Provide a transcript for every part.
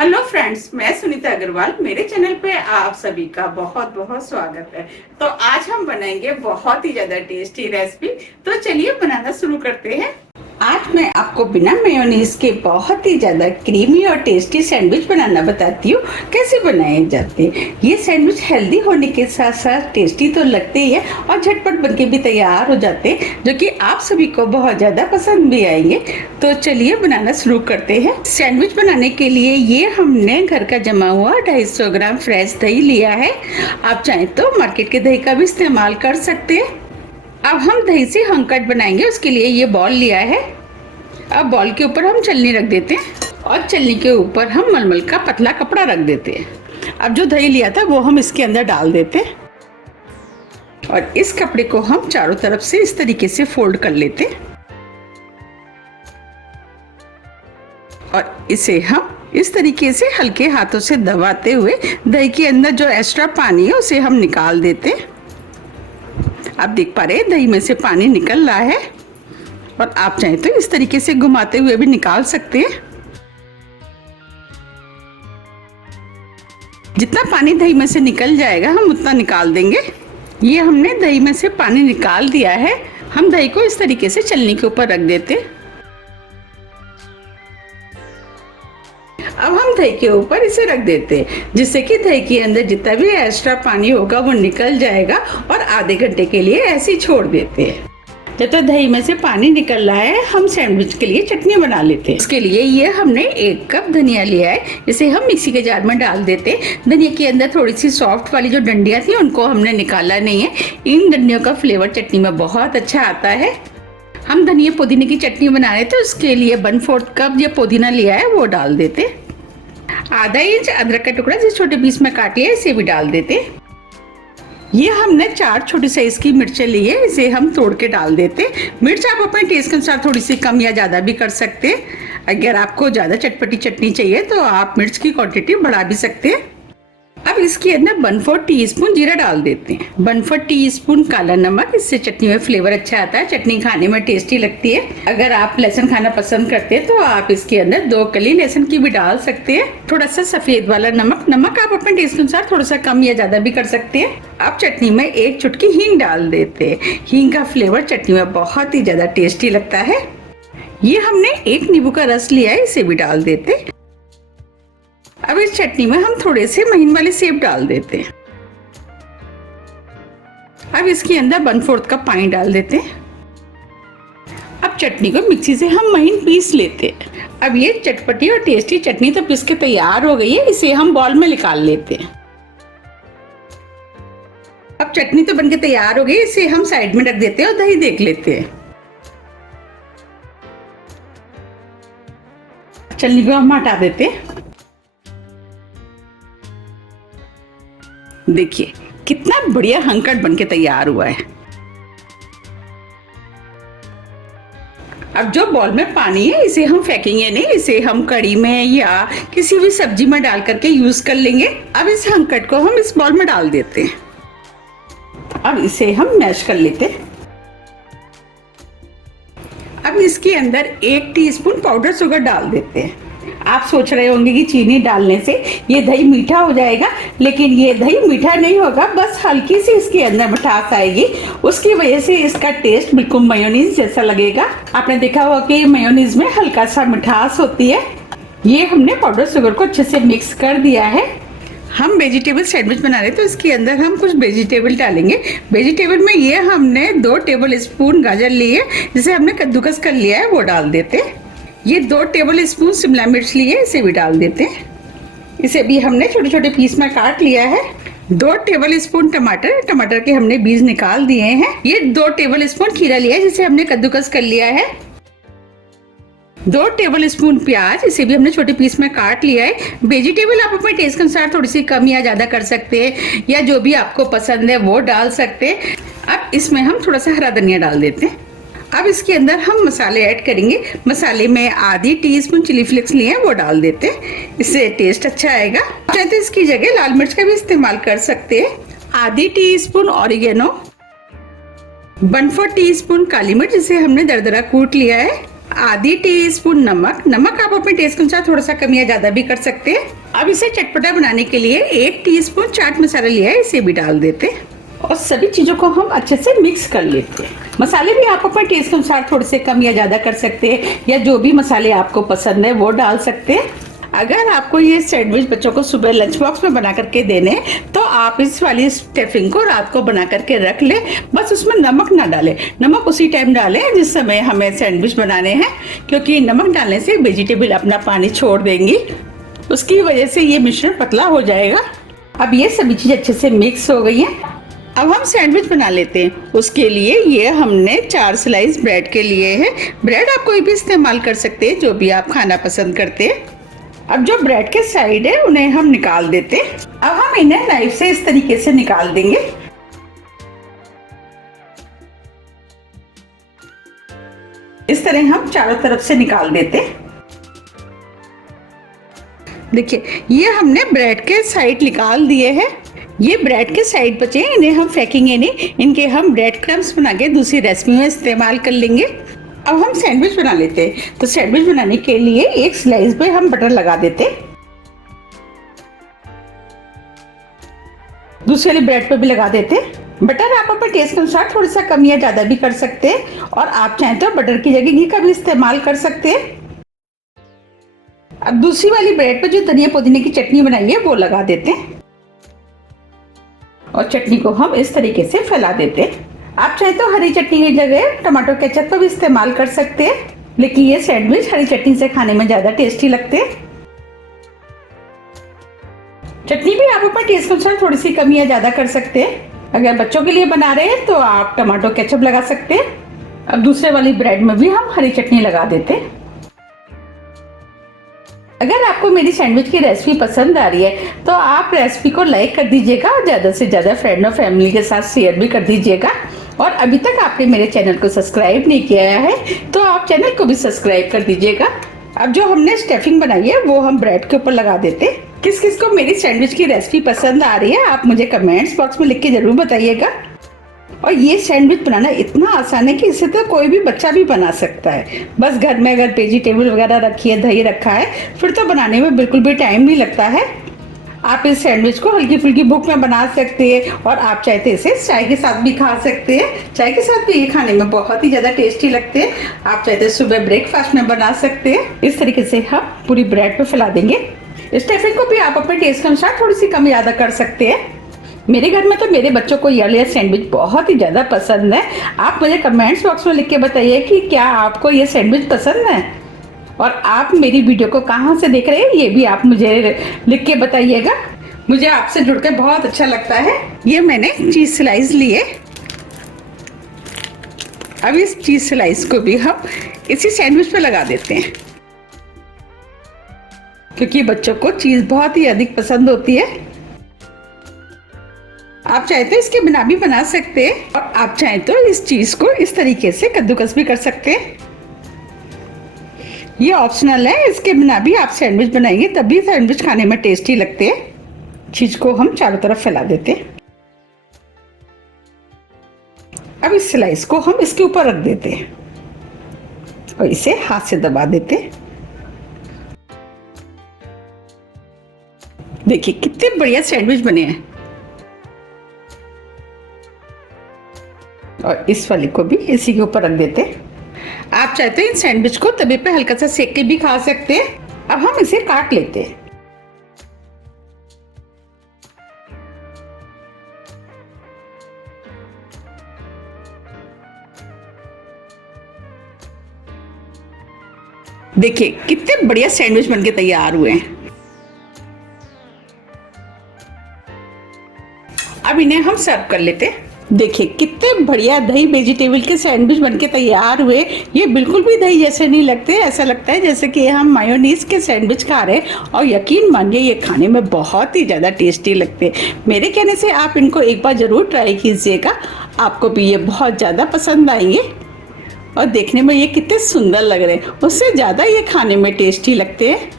Hello friends, मैं सुनीता अग्रवाल। मेरे channel पे आप सभी का बहुत बहुत स्वागत है। तो आज हम बनाएंगे बहुत ही ज्यादा टेस्टी रेसिपी। तो चलिए बनाना शुरू करते हैं। आज मैं आपको बिना मेयोनीज के बहुत ही ज्यादा क्रीमी और टेस्टी सैंडविच बनाना बताती हूँ। कैसे बनाए जाते हैं ये सैंडविच। हेल्दी होने के साथ साथ टेस्टी तो लगते ही है और झटपट बनके भी तैयार हो जाते हैं, जो कि आप सभी को बहुत ज्यादा पसंद भी आएंगे। तो चलिए बनाना शुरू करते हैं। सैंडविच बनाने के लिए ये हमने घर का जमा हुआ 250 ग्राम फ्रेश दही लिया है। आप चाहें तो मार्केट के दही का भी इस्तेमाल कर सकते हैं। अब हम दही से हंकट बनाएंगे, उसके लिए ये बॉल लिया है। अब बॉल के ऊपर हम छलनी रख देते हैं और छलनी के ऊपर हम मलमल का पतला कपड़ा रख देते हैं। अब जो दही लिया था वो हम इसके अंदर डाल देते हैं और इस कपड़े को हम चारों तरफ से इस तरीके से फोल्ड कर लेते हैं और इसे हम इस तरीके से हल्के हाथों से दबाते हुए दही के अंदर जो एक्स्ट्रा पानी है उसे हम निकाल देते हैं। आप देख पा रहे हैं दही में से पानी निकल रहा है और आप चाहें तो इस तरीके से घुमाते हुए भी निकाल सकते हैं। जितना पानी दही में से निकल जाएगा हम उतना निकाल देंगे। ये हमने दही में से पानी निकाल दिया है। हम दही को इस तरीके से छलनी के ऊपर रख देते हैं। अब हम दही के ऊपर इसे रख देते हैं, जिससे कि दही के अंदर जितना भी एक्स्ट्रा पानी होगा वो निकल जाएगा और आधे घंटे के लिए ऐसे ही छोड़ देते हैं। जब तक दही में से पानी निकल रहा है हम सैंडविच के लिए चटनी बना लेते हैं। इसके लिए ये हमने 1 कप धनिया लिया है, इसे हम मिक्सी के जार में डाल देते हैं। धनिया के अंदर थोड़ी सी सॉफ्ट वाली जो डंडियां थी उनको हमने निकाला नहीं है। इन डंडियों का फ्लेवर चटनी में बहुत अच्छा आता है। हम धनिया पुदीने की चटनी बना रहे थे, उसके लिए 1/4 कप जो पुदीना लिया है वो डाल देते। आधा इंच अदरक का टुकड़ा जिस छोटे पीस में काट लिया इसे भी डाल देते। ये हमने 4 छोटी साइज की मिर्चें ली है, इसे हम तोड़ के डाल देते। मिर्च आप अपने टेस्ट के अनुसार थोड़ी सी कम या ज़्यादा भी कर सकते हैं। अगर आपको ज़्यादा चटपटी चटनी चाहिए तो आप मिर्च की क्वांटिटी बढ़ा भी सकते हैं। अब इसके अंदर 1/4 टीस्पून जीरा डाल देते हैं। 1/4 टीस्पून काला नमक, इससे चटनी में फ्लेवर अच्छा आता है, चटनी खाने में टेस्टी लगती है। अगर आप लहसुन खाना पसंद करते हैं तो आप इसके अंदर 2 कली लहसुन की भी डाल सकते हैं। थोड़ा सा सफेद वाला नमक आप अपने टेस्ट के अनुसार थोड़ा सा कम या ज्यादा भी कर सकते हैं। अब चटनी में 1 चुटकी हींग डाल देते हैं। हींग का फ्लेवर चटनी में बहुत ही ज्यादा टेस्टी लगता है। ये हमने 1 नींबू का रस लिया है, इसे भी डाल देते। अब इस चटनी में हम थोड़े से महीन वाले सेब डाल देते हैं। अब इसके अंदर 1/4 कप पानी डाल देते हैं। अब चटनी को मिक्सी से हम महीन पीस लेते हैं। अब ये चटपटी और टेस्टी चटनी तो पीस के तैयार हो गई है, इसे हम बाउल में निकाल लेते हैं। अब चटनी तो बनके तैयार हो गई, इसे हम साइड में रख देते हैं और दही देख लेते हैं। चटनी को हम हटा देते हैं। देखिए कितना बढ़िया हंकट बनके तैयार हुआ है। अब जो बॉल में पानी है इसे हम फेंकेंगे नहीं, इसे हम कढ़ी में या किसी भी सब्जी में डाल करके यूज कर लेंगे। अब इस हंकट को हम इस बॉल में डाल देते हैं। अब इसे हम मैश कर लेते हैं। अब इसके अंदर 1 टीस्पून पाउडर शुगर डाल देते हैं। आप सोच रहे होंगे कि चीनी डालने से ये दही मीठा हो जाएगा, लेकिन ये दही मीठा नहीं होगा, बस हल्की सी इसके अंदर मिठास आएगी। उसकी वजह से इसका टेस्ट बिल्कुल मेयोनीज जैसा लगेगा। आपने देखा होगा कि मेयोनीज में हल्का सा मिठास होती है। ये हमने पाउडर शुगर को अच्छे से मिक्स कर दिया है। हम वेजिटेबल सैंडविच बना रहे तो इसके अंदर हम कुछ वेजिटेबल डालेंगे। वेजिटेबल में ये हमने 2 टेबल स्पून गाजर लिए, जिसे हमने कद्दूकस कर लिया है, वो डाल देते। ये 2 टेबल स्पून शिमला मिर्च लिए, इसे भी डाल देते हैं। इसे भी हमने छोटे छोटे पीस में काट लिया है। 2 टेबल स्पून टमाटर के हमने बीज निकाल दिए हैं। ये 2 टेबल स्पून खीरा लिया है, जिसे हमने कद्दूकस कर लिया है। 2 टेबल स्पून प्याज, इसे भी हमने छोटे पीस में काट लिया है। वेजिटेबल आप अपने टेस्ट के अनुसार थोड़ी सी कम या ज्यादा कर सकते हैं, या जो भी आपको पसंद है वो डाल सकते हैं। अब इसमें हम थोड़ा सा हरा धनिया डाल देते हैं। अब इसके अंदर हम मसाले ऐड करेंगे। मसाले में आधी टीस्पून चिली फ्लेक्स लिए हैं, वो डाल देते हैं, इससे टेस्ट अच्छा आएगा। चाहे तो इसकी जगह लाल मिर्च का भी इस्तेमाल कर सकते हैं। आधी टीस्पून ऑरिगेनो, 1/4 टीस्पून काली मिर्च, जिसे हमने दरदरा कूट लिया है, आधी टीस्पून नमक। नमक आप अपने टेस्ट के अनुसार थोड़ा सा कम या ज्यादा भी कर सकते हैं। अब इसे चटपटा बनाने के लिए 1 टीस्पून चाट मसाला लिया है, इसे भी डाल देते हैं और सभी चीजों को हम अच्छे से मिक्स कर लेते हैं। मसाले भी आप अपने टेस्ट के अनुसार थोड़े से कम या ज्यादा कर सकते हैं, या जो भी मसाले आपको पसंद है वो डाल सकते हैं। अगर आपको ये सैंडविच बच्चों को सुबह लंच बॉक्स में बना करके देने, तो आप इस वाली स्टफिंग को रात को बना करके रख ले। बस उसमें नमक ना डालें, नमक उसी टाइम डालें जिस समय हमें सैंडविच बनाने हैं, क्योंकि नमक डालने से वेजिटेबल अपना पानी छोड़ देंगी, उसकी वजह से ये मिश्रण पतला हो जाएगा। अब ये सभी चीज अच्छे से मिक्स हो गई है। अब हम सैंडविच बना लेते हैं। उसके लिए ये हमने 4 स्लाइस ब्रेड के लिए हैं। ब्रेड आप कोई भी इस्तेमाल कर सकते हैं, जो भी आप खाना पसंद करते हैं। अब जो ब्रेड के साइड है उन्हें हम निकाल देते हैं। अब हम इन्हें नाइफ से इस तरीके से निकाल देंगे। इस तरह हम चारों तरफ से निकाल देते हैं। देखिए, ये हमने ब्रेड के साइड निकाल दिए हैं। ये ब्रेड के साइड बचे, इन्हें हम फेंकेंगे नहीं, इनके हम ब्रेड क्रम्स बना के दूसरी रेसिपी में इस्तेमाल कर लेंगे। अब हम सैंडविच बना लेते हैं। तो सैंडविच बनाने के लिए एक स्लाइस पे हम बटर लगा देते हैं, दूसरे वाली ब्रेड पे भी लगा देते हैं। बटर आप अपने टेस्ट के अनुसार थोड़ा सा कम या ज्यादा भी कर सकते हैं, और आप चाहें तो बटर की जगह घी का भी इस्तेमाल कर सकते हैं। अब दूसरी वाली ब्रेड पे जो धनिया पुदीने की चटनी बनाई है वो लगा देते हैं, और चटनी को हम इस तरीके से फैला देते हैं। आप चाहे तो हरी चटनी की जगह टमाटो केचप का भी इस्तेमाल कर सकते हैं, लेकिन ये सैंडविच हरी चटनी से खाने में ज्यादा टेस्टी लगते हैं। चटनी भी आप अपने टेस्ट के अनुसार थोड़ी सी कम या ज्यादा कर सकते हैं। अगर बच्चों के लिए बना रहे हैं तो आप टमाटो केचप लगा सकते हैं। अब दूसरे वाली ब्रेड में भी हम हरी चटनी लगा देते हैं। अगर आपको मेरी सैंडविच की रेसिपी पसंद आ रही है तो आप रेसिपी को लाइक कर दीजिएगा, ज्यादा से ज्यादा फ्रेंड और फैमिली के साथ शेयर भी कर दीजिएगा। और अभी तक आपने मेरे चैनल को सब्सक्राइब नहीं किया है तो आप चैनल को भी सब्सक्राइब कर दीजिएगा। अब जो हमने स्टफिंग बनाई है वो हम ब्रेड के ऊपर लगा देते हैं। किस किस को मेरी सैंडविच की रेसिपी पसंद आ रही है आप मुझे कमेंट्स बॉक्स में लिख के जरूर बताइएगा। और ये सैंडविच बनाना इतना आसान है कि इसे तो कोई भी बच्चा भी बना सकता है। बस घर में अगर वेजिटेबल वगैरह रखी है, दही रखा है, फिर तो बनाने में बिल्कुल भी टाइम नहीं लगता है। आप इस सैंडविच को हल्की फुल्की भूख में बना सकते हैं, और आप चाहते इसे चाय के साथ भी खा सकते हैं। चाय के साथ भी ये खाने में बहुत ही ज्यादा टेस्टी लगते हैं। आप चाहते सुबह ब्रेकफास्ट में बना सकते हैं। इस तरीके से हम पूरी ब्रेड पे फैला देंगे। स्टफिंग को भी आप अपने टेस्ट के अनुसार थोड़ी सी कम ज्यादा कर सकते हैं। मेरे घर में तो मेरे बच्चों को ये वाला सैंडविच बहुत ही ज्यादा पसंद है। आप मुझे कमेंट्स बॉक्स में लिख के बताइए कि क्या आपको ये सैंडविच पसंद है, और आप मेरी वीडियो को कहाँ से देख रहे हैं ये भी आप मुझे लिख के बताइएगा। मुझे आपसे जुड़कर बहुत अच्छा लगता है। ये मैंने चीज स्लाइस लिए। अब इस चीज स्लाइस को भी हम इसी सैंडविच पे लगा देते हैं, क्योंकि बच्चों को चीज बहुत ही अधिक पसंद होती है। आप चाहे तो इसके बिना भी बना सकते हैं, और आप चाहे तो इस चीज को इस तरीके से कद्दूकस भी कर सकते हैं। ये ऑप्शनल है, इसके बिना भी आप सैंडविच बनाएंगे तभी सैंडविच खाने में टेस्टी लगते हैं। चीज को हम चारों तरफ फैला देते हैं। अब इस स्लाइस को हम इसके ऊपर रख देते हैं और इसे हाथ से दबा देते हैं। देखिए कितने बढ़िया सैंडविच बने हैं। और इस वाली को भी इसी के ऊपर रख देते हैं। आप चाहते हैं इन सैंडविच को तवे पे हल्का सा सेक के भी खा सकते हैं। अब हम इसे काट लेते हैं। देखिए कितने बढ़िया सैंडविच बनके तैयार हुए हैं। अब इन्हें हम सर्व कर लेते हैं। देखिए कितने बढ़िया दही वेजिटेबल के सैंडविच बनके तैयार हुए। ये बिल्कुल भी दही जैसे नहीं लगते, ऐसा लगता है जैसे कि हम मायोनीज के सैंडविच खा रहे हैं। और यकीन मानिए ये खाने में बहुत ही ज़्यादा टेस्टी लगते हैं। मेरे कहने से आप इनको एक बार ज़रूर ट्राई कीजिएगा, आपको भी ये बहुत ज़्यादा पसंद आएंगे। और देखने में ये कितने सुंदर लग रहे हैं, उससे ज़्यादा ये खाने में टेस्टी लगते हैं।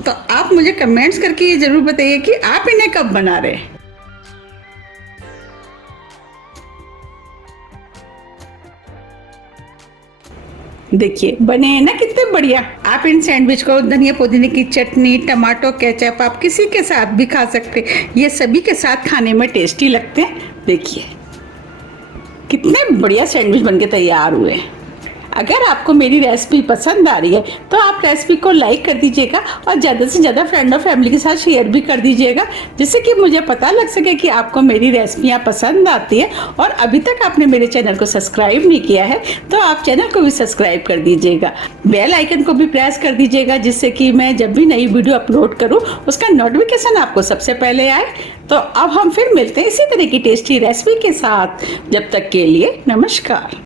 तो आप मुझे कमेंट्स करके ये ज़रूर बताइए कि आप इन्हें कब बना रहे हैं। देखिए बने हैं ना कितने बढ़िया। आप इन सैंडविच को धनिया पुदीने की चटनी, टमाटो केचप, आप किसी के साथ भी खा सकते हैं। ये सभी के साथ खाने में टेस्टी लगते हैं। देखिए कितने बढ़िया सैंडविच बनके तैयार हुए हैं। अगर आपको मेरी रेसिपी पसंद आ रही है तो आप रेसिपी को लाइक कर दीजिएगा और ज़्यादा से ज़्यादा फ्रेंड और फैमिली के साथ शेयर भी कर दीजिएगा, जिससे कि मुझे पता लग सके कि आपको मेरी रेसिपियाँ पसंद आती है। और अभी तक आपने मेरे चैनल को सब्सक्राइब नहीं किया है तो आप चैनल को भी सब्सक्राइब कर दीजिएगा, बेल आइकन को भी प्रेस कर दीजिएगा, जिससे कि मैं जब भी नई वीडियो अपलोड करूँ उसका नोटिफिकेशन आपको सबसे पहले आए। तो अब हम फिर मिलते हैं इसी तरह की टेस्टी रेसिपी के साथ। जब तक के लिए नमस्कार।